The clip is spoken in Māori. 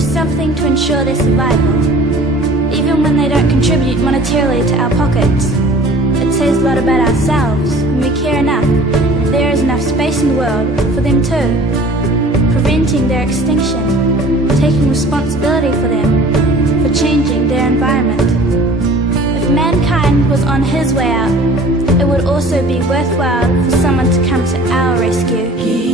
Something to ensure their survival, even when they don't contribute monetarily to our pockets. It says a lot about ourselves when we care enough that there is enough space in the world for them too, preventing their extinction, taking responsibility for them, for changing their environment. If mankind was on his way out, it would also be worthwhile for someone to come to our rescue.